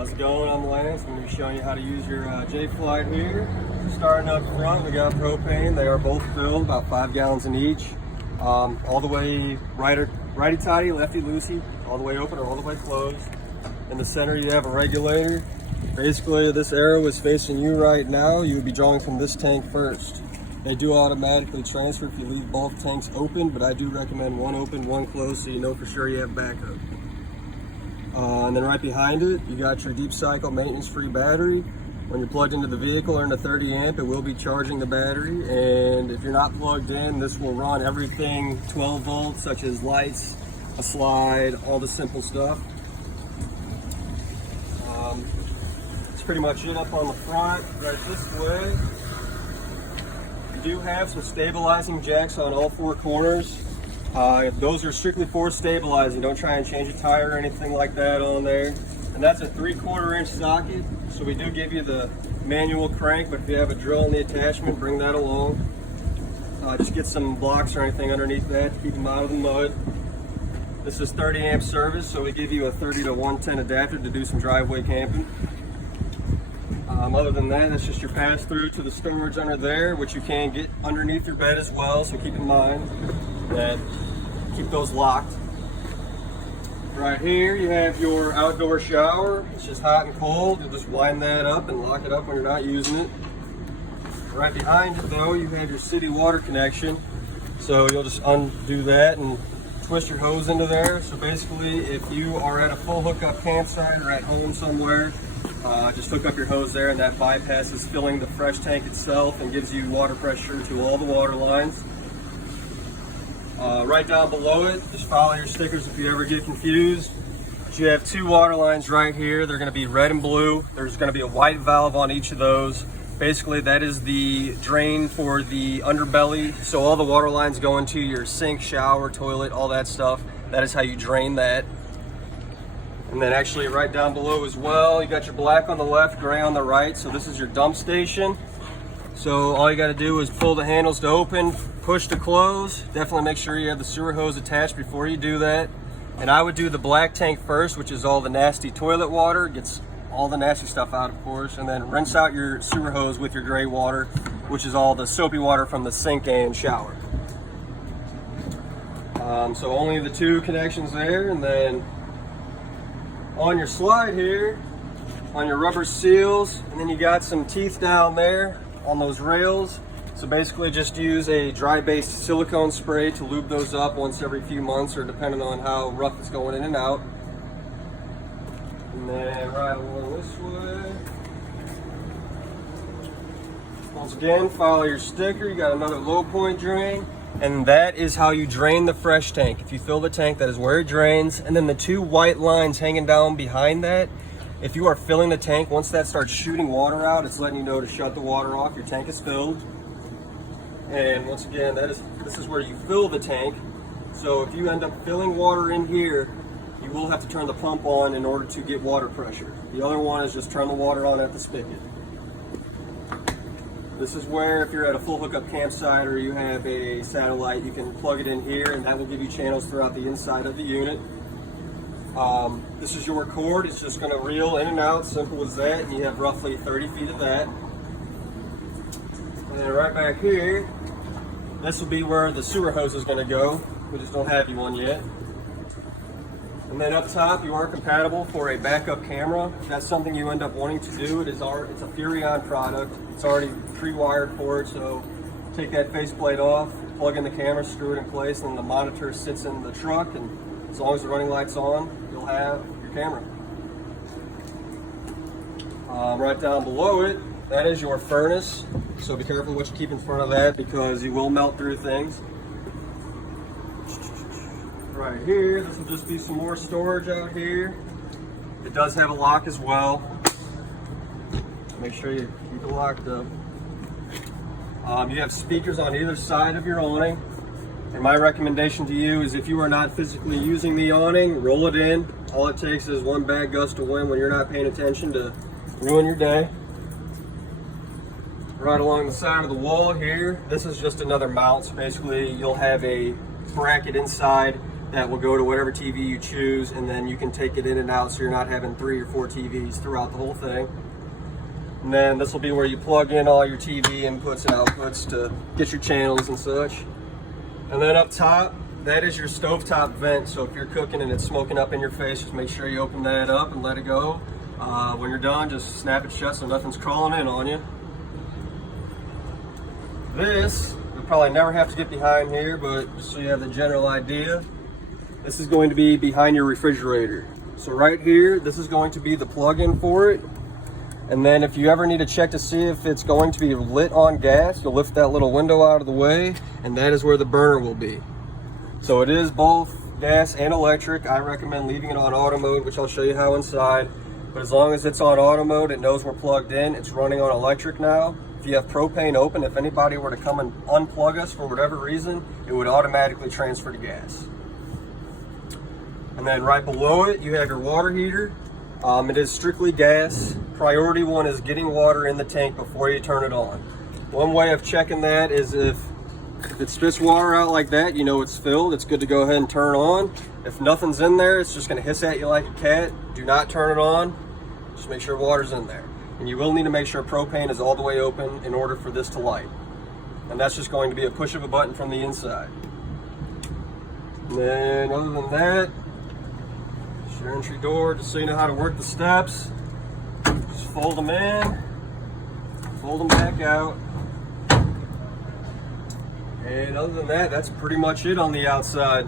How's it going? I'm Lance. I'm going to be showing you how to use your J-Flight here. Starting up front, we got propane. They are both filled, about 5 gallons in each. All the way righty-tighty, lefty-loosey, all the way open or all the way closed. In the center you have a regulator. Basically, this arrow is facing you right now. You would be drawing from this tank first. They do automatically transfer if you leave both tanks open, but I do recommend one open, one closed, so you know for sure you have backup. And then right behind it, you got your deep cycle maintenance-free battery. When you're plugged into the vehicle or in a 30 amp, it will be charging the battery. And if you're not plugged in, this will run everything 12 volts, such as lights, a slide, all the simple stuff. That's pretty much it up on the front. Right this way, you do have some stabilizing jacks on all 4 corners. Those are strictly for stabilizing. Don't try and change a tire or anything like that on there. And that's a 3/4 inch socket. So we do give you the manual crank, but if you have a drill in the attachment, bring that along. Just get some blocks or anything underneath that to keep them out of the mud. This is 30 amp service, so we give you a 30 to 110 adapter to do some driveway camping. Other than that, that's just your pass through to the storage under there, which you can get underneath your bed as well, so keep in mind that keep those locked. Right here you have your outdoor shower. It's just hot and cold. You'll just wind that up and lock it up when you're not using it. Right behind it though, you have your city water connection. So you'll just undo that and twist your hose into there. So basically, if you are at a full hookup campsite or at home somewhere, just hook up your hose there, and that bypasses filling the fresh tank itself and gives you water pressure to all the water lines. Right down below it, just follow your stickers if you ever get confused. You have 2 water lines right here. They're going to be red and blue. There's going to be a white valve on each of those. Basically, that is the drain for the underbelly. So all the water lines go into your sink, shower, toilet, all that stuff. That is how you drain that. And then actually right down below as well, you got your black on the left, gray on the right. So this is your dump station. So all you got to do is pull the handles to open, push to close. Definitely make sure you have the sewer hose attached before you do that. And I would do the black tank first, which is all the nasty toilet water. Gets all the nasty stuff out, of course. And then rinse out your sewer hose with your gray water, which is all the soapy water from the sink and shower. So only the 2 connections there. And then on your slide here, on your rubber seals, and then you got some teeth down there on those rails. So basically just use a dry-based silicone spray to lube those up once every few months, or depending on how rough it's going in and out. And then right along this way, once again, follow your sticker. You got another low point drain, and that is how you drain the fresh tank. If you fill the tank, that is where it drains. And then the 2 white lines hanging down behind that, if you are filling the tank, once that starts shooting water out, it's letting you know to shut the water off. Your tank is filled. And once again, this is where you fill the tank. So if you end up filling water in here, you will have to turn the pump on in order to get water pressure. The other one is just turn the water on at the spigot. This is where, if you're at a full hookup campsite or you have a satellite, you can plug it in here, and that will give you channels throughout the inside of the unit. This is your cord. It's just going to reel in and out, simple as that, and you have roughly 30 feet of that. And then right back here, this will be where the sewer hose is going to go. We just don't have you one yet. And then up top, you are compatible for a backup camera. If that's something you end up wanting to do, it's a Furrion product. It's already pre-wired for it, so take that faceplate off, plug in the camera, screw it in place, and the monitor sits in the truck, and as long as the running light's on, you'll have your camera. Right down below it, that is your furnace. So be careful what you keep in front of that, because you will melt through things. Right here, this will just be some more storage out here. It does have a lock as well. Make sure you keep it locked up. You have speakers on either side of your awning. And my recommendation to you is, if you are not physically using the awning, roll it in. All it takes is 1 bad gust of wind when you're not paying attention to ruin your day. Right along the side of the wall here, this is just another mount. So basically you'll have a bracket inside that will go to whatever TV you choose, and then you can take it in and out so you're not having 3 or 4 TVs throughout the whole thing. And then this will be where you plug in all your TV inputs and outputs to get your channels and such. And then up top, that is your stovetop vent. So if you're cooking and it's smoking up in your face, just make sure you open that up and let it go. When you're done, just snap it shut so nothing's crawling in on you. This, you'll probably never have to get behind here, but just so you have the general idea, this is going to be behind your refrigerator. So right here, this is going to be the plug-in for it. And then if you ever need to check to see if it's going to be lit on gas, you'll lift that little window out of the way, and that is where the burner will be. So it is both gas and electric. I recommend leaving it on auto mode, which I'll show you how inside. But as long as it's on auto mode, it knows we're plugged in. It's running on electric now. If you have propane open, if anybody were to come and unplug us for whatever reason, it would automatically transfer to gas. And then right below it, you have your water heater. It is strictly gas. Priority one is getting water in the tank before you turn it on. One way of checking that is if it spits water out like that, you know it's filled. It's good to go ahead and turn on. If nothing's in there, it's just going to hiss at you like a cat. Do not turn it on. Just make sure water's in there. And you will need to make sure propane is all the way open in order for this to light. And that's just going to be a push of a button from the inside. And then other than that, your entry door, just so you know how to work the steps. Just fold them in, fold them back out. And other than that, that's pretty much it on the outside.